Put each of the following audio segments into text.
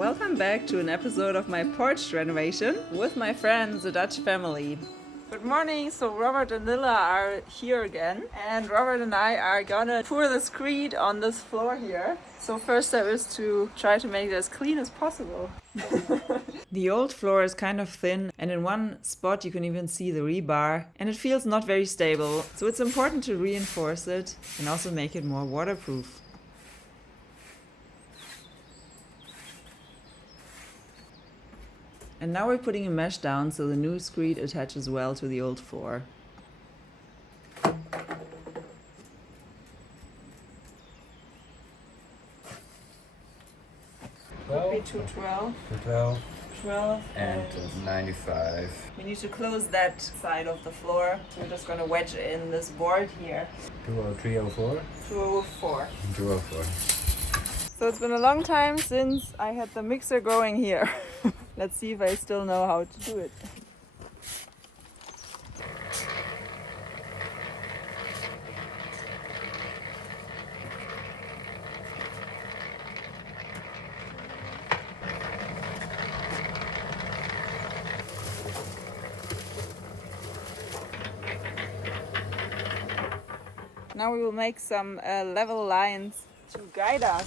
Welcome back to an episode of my porch renovation with my friends, the Dutch family. Good morning, so Robert and Lilla are here again, and Robert and I are gonna pour the screed on this floor here. So first step is to try to make it as clean as possible. The old floor is kind of thin, and in one spot you can even see the rebar, and it feels not very stable. So it's important to reinforce it and also make it more waterproof. And now we're putting a mesh down so the new screed attaches well to the old floor. Would be 212. 12 12 and 95. We need to close that side of the floor. So we're just gonna wedge in this board here. 20304. 204. 204. So it's been a long time since I had the mixer going here. Let's see if I still know how to do it. Now we will make some level lines to guide us.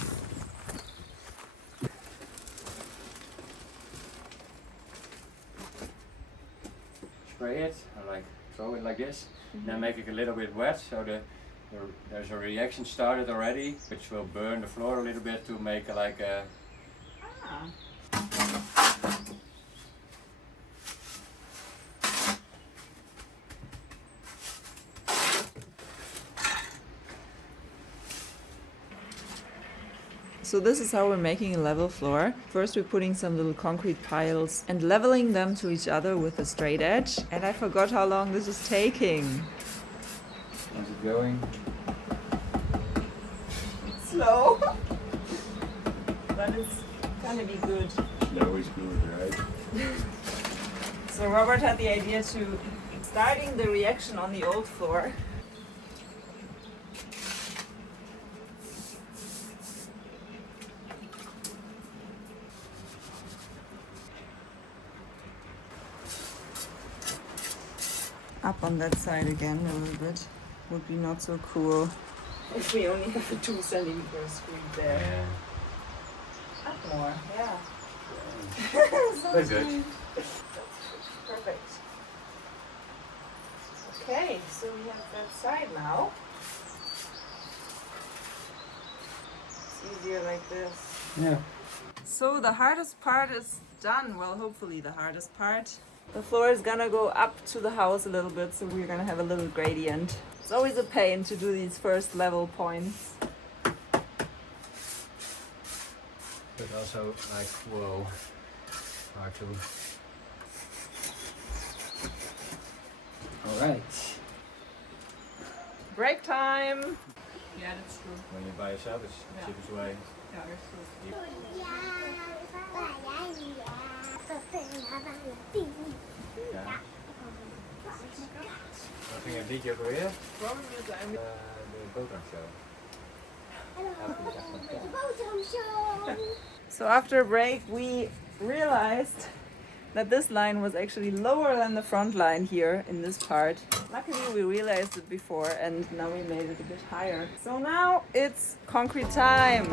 Spray it, or like throw it like this, then make it a little bit wet so there's a reaction started already, which will burn the floor a little bit to make like a. So this is how we're making a level floor. First we're putting some little concrete piles and leveling them to each other with a straight edge. And I forgot how long this is taking. How's it going? Slow. But it's gonna be good. Slow is good, right? So Robert had the idea to starting the reaction on the old floor. Up on that side again a little bit would be not so cool if we only have a 2 centimeter screed there. Yeah. Up more, yeah. Very good. Perfect. Okay, so we have that side now. It's easier like this. Yeah. So the hardest part is done. Well, hopefully the hardest part. The floor is gonna go up to the house a little bit, so we're gonna have a little gradient. It's always a pain to do these first level points. But also like, whoa, hard to. Alright. Break time! Yeah, that's true. When you're by yourself, it's the cheapest way. Yeah, that's true. Ja. Wat ging het liedje ook alweer? De boterhamshow. So after a break, we realized that this line was actually lower than the front line here in this part. Luckily, we realized it before, and now we made it a bit higher. So now it's concrete time.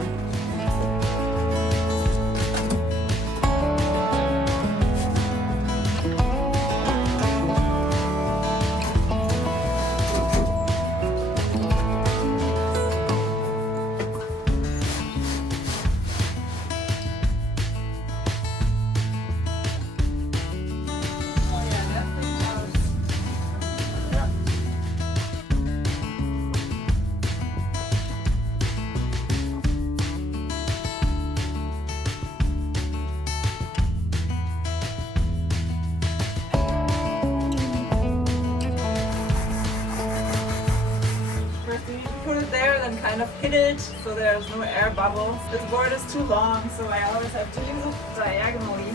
Kind of hit it so there's no air bubbles. This board is too long, so I always have to use it diagonally.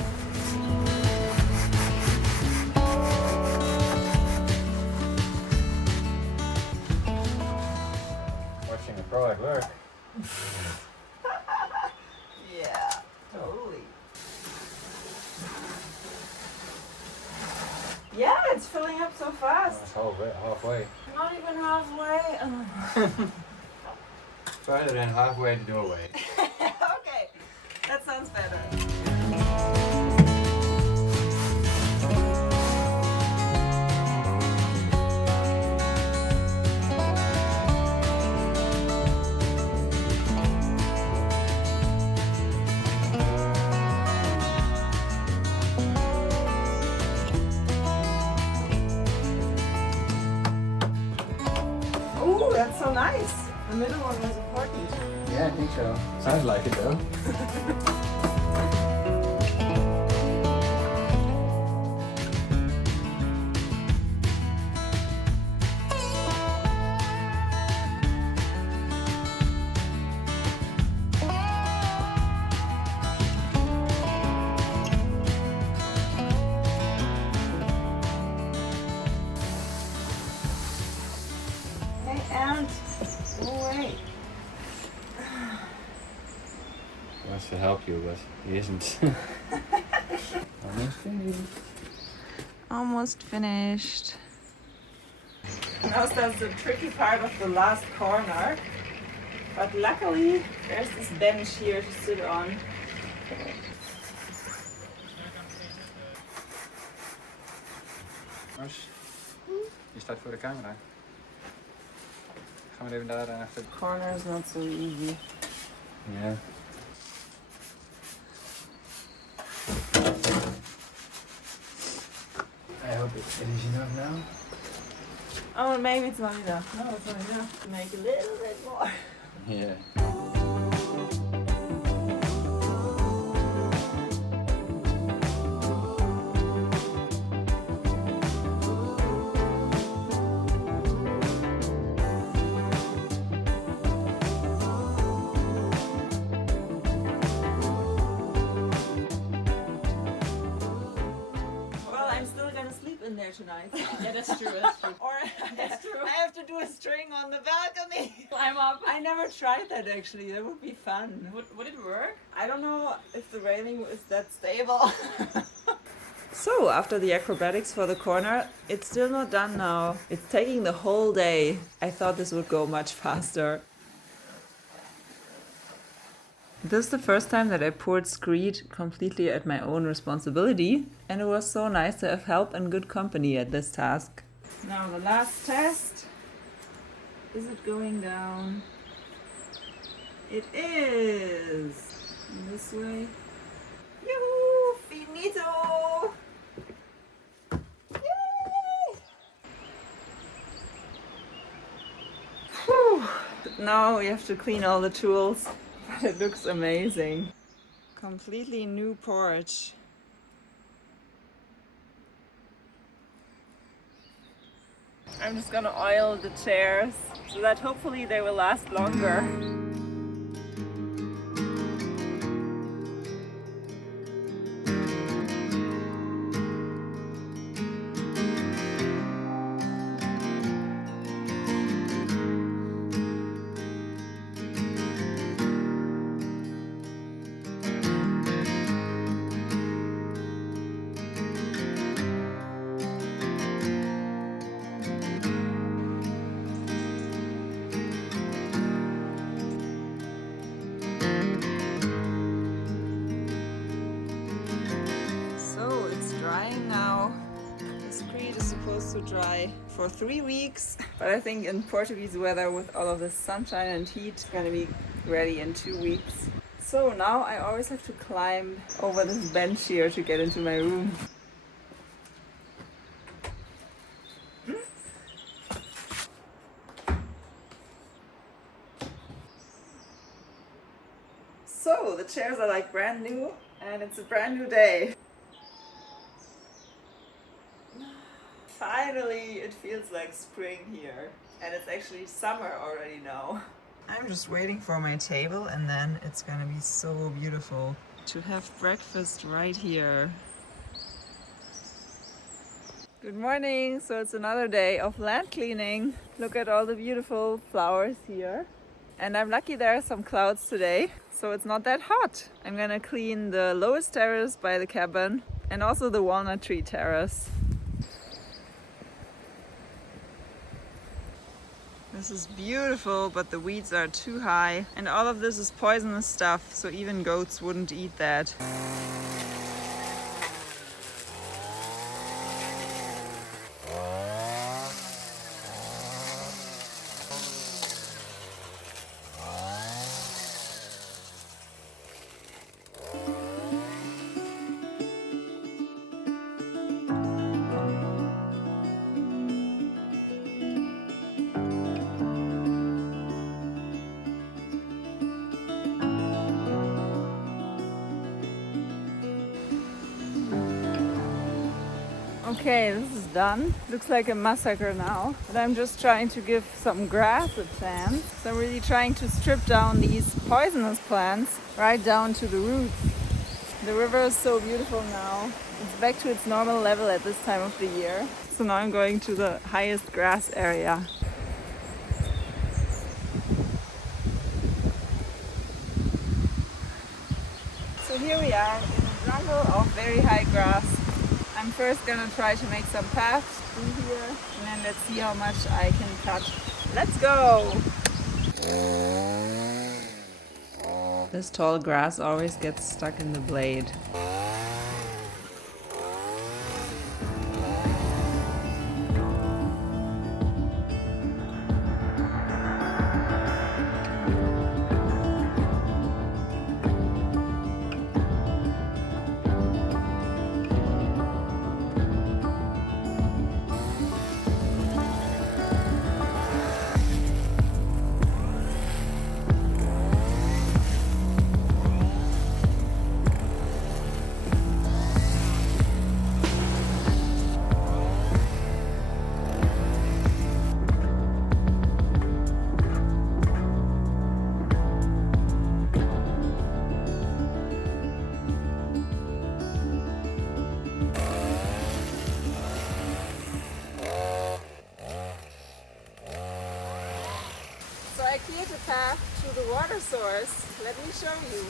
Watching a pro at work. Yeah, totally. so fast. That's halfway. Not even halfway. Further than halfway the doorway. Okay, that sounds better. Ooh, that's so nice. The middle one was important. Yeah, I think so. Sounds like it though. Hey, and oh wait. Wants to help you, but he isn't. Almost finished. Almost finished. Now starts the tricky part of the last corner. But luckily there's this bench here to sit on. Mars, je staat voor de camera. Gaan we even daar achter. Corner is not so easy. Yeah. I hope it is enough now. Oh, maybe it's not enough. No, it's not enough to make a little bit more. Yeah. Well, I'm still gonna sleep in there tonight. Yeah, that's true. That's true. Or That's true. I have to do a string on the balcony. Climb up. I never tried that actually. That would be fun. Would it work? I don't know if the railing is that stable. So, after the acrobatics for the corner, it's still not done now. It's taking the whole day. I thought this would go much faster. This is the first time that I poured screed completely at my own responsibility, and it was so nice to have help and good company at this task. Now the last test. Is it going down? It is! This way. Yoo-hoo! Finito! Yay! Whew. Now we have to clean all the tools, but it looks amazing. Completely new porch. I'm just gonna oil the chairs so that hopefully they will last longer. So it's drying now. The screed is supposed to dry for 3 weeks, but I think in Portuguese weather with all of the sunshine and heat, it's gonna be ready in 2 weeks. So now I always have to climb over this bench here to get into my room. So the chairs are like brand new and it's a brand new day. Finally, it feels like spring here and it's actually summer already now. I'm just waiting for my table and then it's gonna be so beautiful to have breakfast right here. Good morning! So it's another day of land cleaning. Look at all the beautiful flowers here. And I'm lucky there are some clouds today, so it's not that hot. I'm gonna clean the lowest terrace by the cabin and also the walnut tree terrace. This is beautiful, but the weeds are too high. And all of this is poisonous stuff, so even goats wouldn't eat that. Okay, this is done. Looks like a massacre now, but I'm just trying to give some grass a chance. So I'm really trying to strip down these poisonous plants right down to the roots. The river is so beautiful now. It's back to its normal level at this time of the year. So now I'm going to the highest grass area. So here we are in a jungle of very high grass. I'm first gonna try to make some paths through here, and then let's see how much I can cut. Let's go! This tall grass always gets stuck in the blade. I cleared a path to the water source. Let me show you.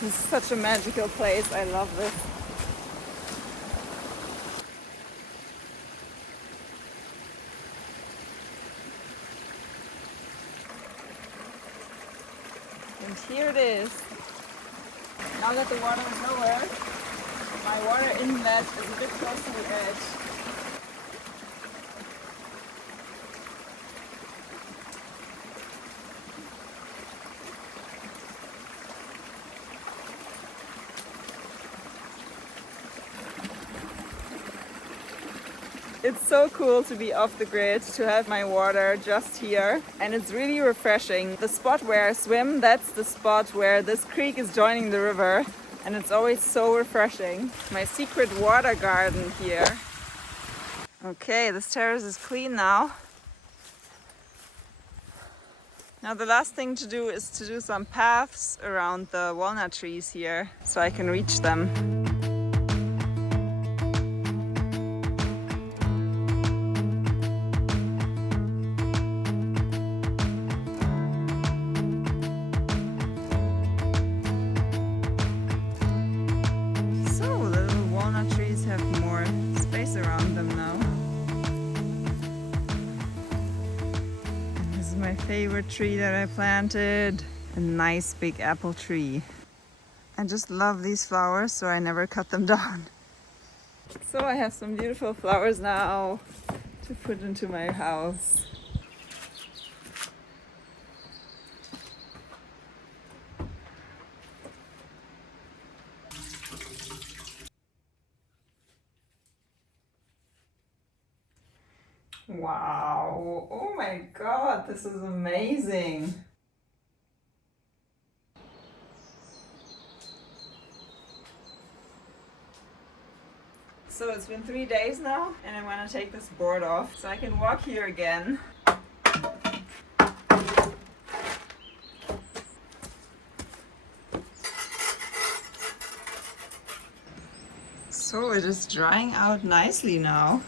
This is such a magical place. I love this. And here it is. Now that the water is lower, my water inlet is a bit close to the edge. It's so cool to be off the grid, to have my water just here, and it's really refreshing. The spot where I swim, that's the spot where this creek is joining the river, and it's always so refreshing. My secret water garden here. Okay, this terrace is clean now. Now the last thing to do is to do some paths around the walnut trees here, so I can reach them. My favorite tree that I planted, a nice big apple tree. I just love these flowers, so I never cut them down. So I have some beautiful flowers now to put into my house. Wow, oh my god, this is amazing. So it's been 3 days now, and I want to take this board off so I can walk here again. So it is drying out nicely now.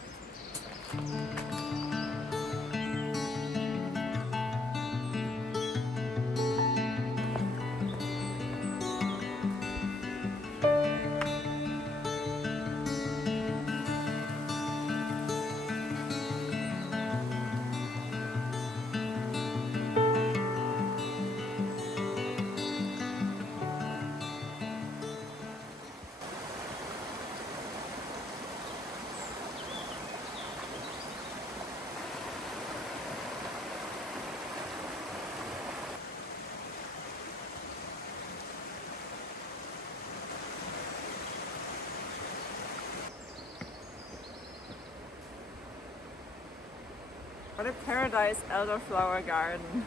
What a paradise elderflower garden.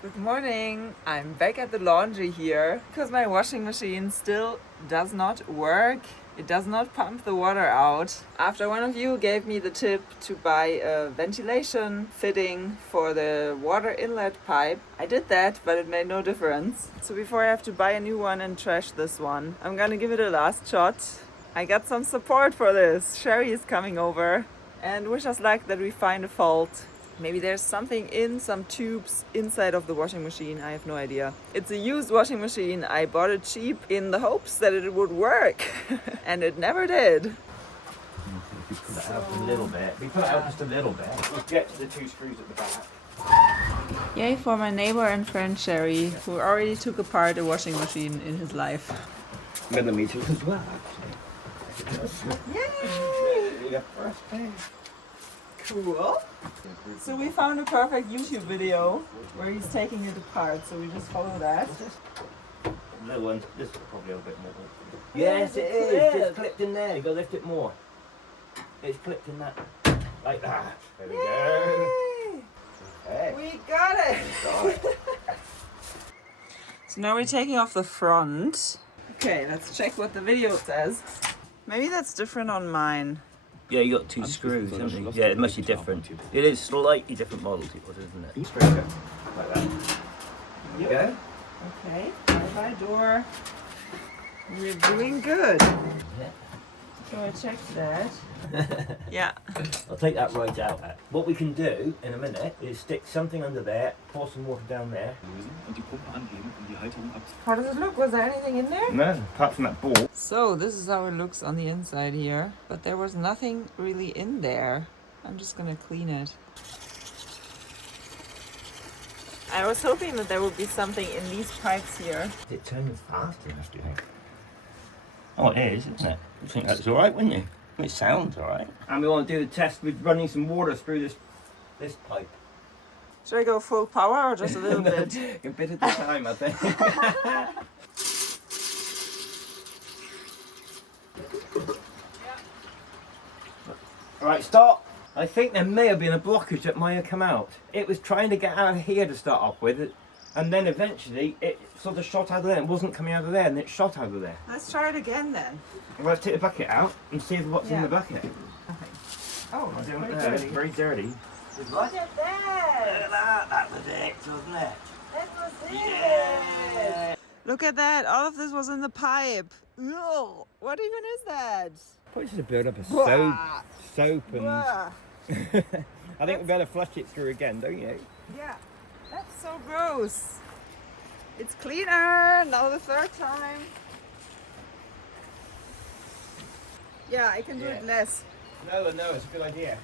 Good morning! I'm back at the laundry here because my washing machine still does not work. It does not pump the water out. After one of you gave me the tip to buy a ventilation fitting for the water inlet pipe, I did that, but it made no difference. So before I have to buy a new one and trash this one, I'm gonna give it a last shot. I got some support for this. Sherry is coming over and wish us luck that we find a fault. Maybe there's something in some tubes inside of the washing machine. I have no idea. It's a used washing machine. I bought it cheap in the hopes that it would work. And it never did. We pull it out a little bit. We pull it out just a little bit. We get to the 2 screws at the back. Yay for my neighbor and friend Sherry, who already took apart a washing machine in his life. Millimeters as well, actually. Yay! Yeah, first page. Cool. So we found a perfect YouTube video where he's taking it apart, so we just follow that. Little one. This is probably a bit more. Yes, Yes, it it is. is. It's clipped in there. You got to lift it more. It's clipped in that. Like that. There we go. Yay! Okay. We got it! So now we're taking off the front. Okay, let's check what the video says. Maybe that's different on mine. Yeah, you got 2 screws, haven't you? Yeah, it must be different. It is slightly different model to yours, isn't it? Straight up. Like that. There you go. Okay, bye-bye door. We're doing good. Yeah. So I checked that. Yeah. I'll take that right out. What we can do in a minute is stick something under there, pour some water down there. Und die Pumpe angeben, um die Halterung abzunehmen. How does it look? Was there anything in there? No, apart from that ball. So this is how it looks on the inside here. But there was nothing really in there. I'm just gonna clean it. I was hoping that there would be something in these pipes here. It turns fast enough, do you think? Oh, it is, isn't it? You think that's all right, wouldn't you? It sounds all right. And we want to do the test with running some water through this pipe. Should I go full power or just a little bit? A bit at a time, I think. Right, stop. I think there may have been a blockage that might have come out. It was trying to get out of here to start off with, and then eventually it sort of shot out of there. It wasn't coming out of there, and it shot out of there. Let's try it again then. Well, let's take the bucket out and see what's in Yeah. the bucket. Oh, it's It's quite dirty. very dirty. Look at that! That was it, wasn't it? That was it! Yeah. Look at that! All of this was in the pipe. Ugh, what even is that? Probably just a build up of Blah. soap Blah. I think we better flush it through again, don't you? Yeah, that's so gross. It's cleaner now the 3rd time. Yeah, I can do it less. No, it's a good idea.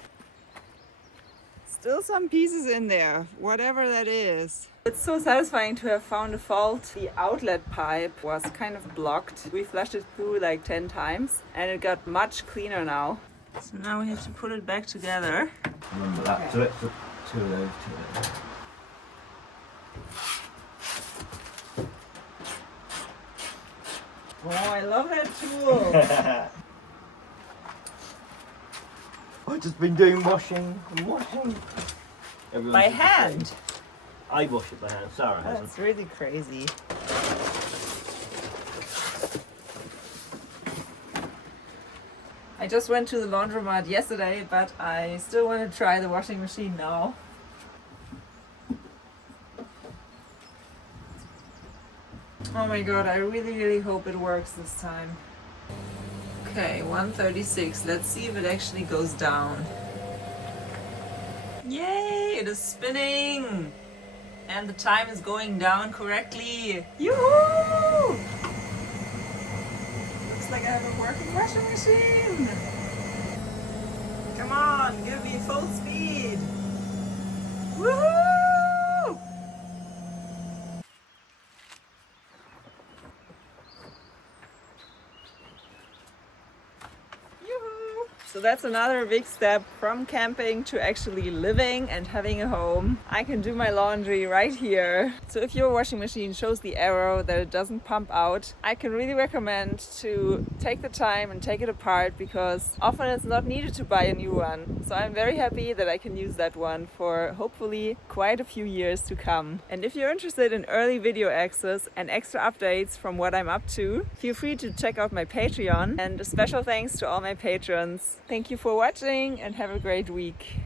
Still some pieces in there, whatever that is. It's so satisfying to have found a fault. The outlet pipe was kind of blocked. We flushed it through like 10 times and it got much cleaner now. So now we have to put it back together. Remember that. Okay. So let's put 2 of those. Oh, I love that tool. I've just been doing washing and washing. Everyone's By just the hand. same. I wash it by hand. Sarah hasn't. That's really crazy. I just went to the laundromat yesterday, but I still want to try the washing machine now. Oh my god, I really hope it works this time. Okay, 136. Let's see if it actually goes down. Yay! It is spinning! And the time is going down correctly. Yoo-hoo! Looks like I have a working washing machine. Come on, give me full speed. Woohoo! Yoo-hoo! So that's another big step from camping to actually living and having a home. I can do my laundry right here. So if your washing machine shows the arrow that it doesn't pump out, I can really recommend to take the time and take it apart, because often it's not needed to buy a new one. So I'm very happy that I can use that one for hopefully quite a few years to come. And if you're interested in early video access and extra updates from what I'm up to, feel free to check out my Patreon. And a special thanks to all my patrons. Thank you for watching and have a great week.